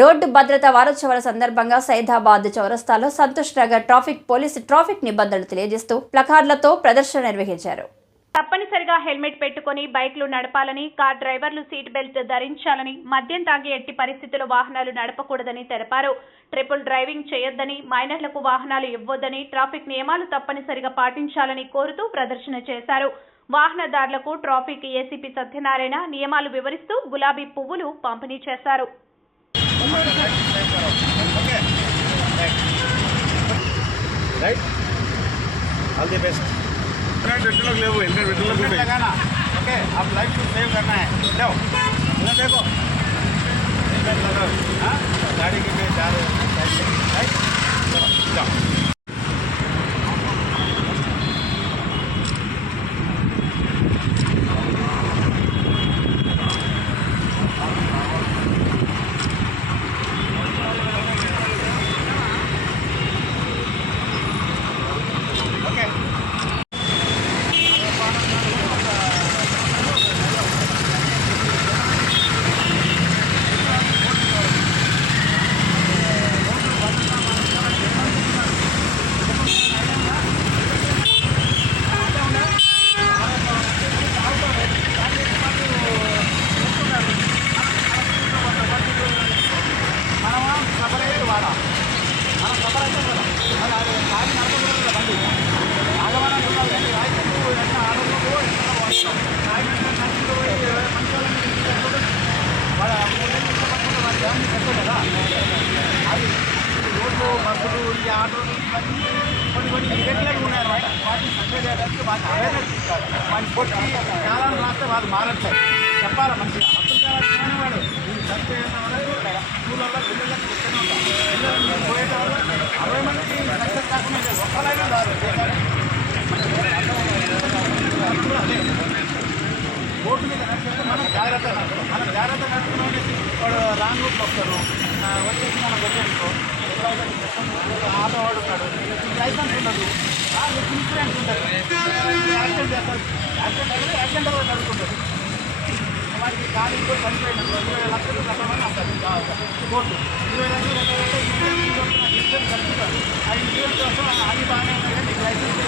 Road భద్రతా వారోత్సవాల సందర్భంగా సైదాబాద్ చౌరస్తాలో సంతోష్ నగర్ పోలీసు ట్రాఫిక్ నిబంధనలు తెలియజేస్తూ ప్లకార్డులతో ప్రదర్శన నిర్వహించారు. తప్పనిసరిగా హెల్మెట్ పెట్టుకుని బైక్లు నడపాలని, కార్ డ్రైవర్లు సీట్ బెల్ట్ ధరించాలని, మద్యం తాగి ఎట్టి పరిస్థితుల్లో వాహనాలు నడపకూడదని తెలిపారు. ట్రిపుల్ డ్రైవింగ్ చేయొద్దని, మైనర్లకు వాహనాలు ఇవ్వొద్దని, ట్రాఫిక్ నియమాలు తప్పనిసరిగా పాటించాలని కోరుతూ ప్రదర్శన చేశారు. వాహనదారులకు ట్రాఫిక్ ఏసీపీ సత్యనారాయణ నియమాలు వివరిస్తూ గులాబీ పువ్వులు పంపిణీ చేశారు. ओके आप लाइफ को सेव करना है जाओ इधर देखो गाड़ी के लिए जा रहे हैं जाओ అది రోడ్లు బస్సులు ఈ ఆటోలు ఇవన్నీ కొన్ని ఇరెగ్యులర్గా ఉన్నాయన్నమాట. వాటిని సర్వే చేయడానికి వాటిని అవేర్నెస్ ఇస్తారు. వాటిని కొట్టి కాలాన్ని రాస్తే వాళ్ళు మారట్లేదు. చెప్పాలి మంచిగా అసలు కాలం వాడు నేను సర్వే స్కూళ్ళల్లో పిల్లలకు చెప్తూనే ఉంటాం. పిల్లలు పోయేటప్పుడు 60 మందికి సక్సెస్ కాకుండా ఒక్కలైనా రాదు. రోడ్డు మీద నడిచేస్తే మనం జాగ్రత్త నడుచుకుని వాడు రాంగ్ రూట్లో వస్తారు. వచ్చేసి మనం వచ్చేసుకో ఆటో వాడు ఉంటాడు, లైసెన్స్ ఉండదు, ఇన్సూరెన్స్ ఉండదు, యాక్సిడెంట్ చేస్తారు. యాక్సిడెంట్ వాళ్ళు నడుచుకుంటారు. వారికి ఖాళీతో చనిపోయినట్టు 20 లక్షలు కట్టమని అంటారు కోర్టు. 20 లక్షలు కట్టాలంటే ఇన్సూరెన్స్ కట్టుకుంటారు. ఆ ఇన్సూరెన్స్ కోసం అది బాగానే ఉంటుంది, లైసెన్స్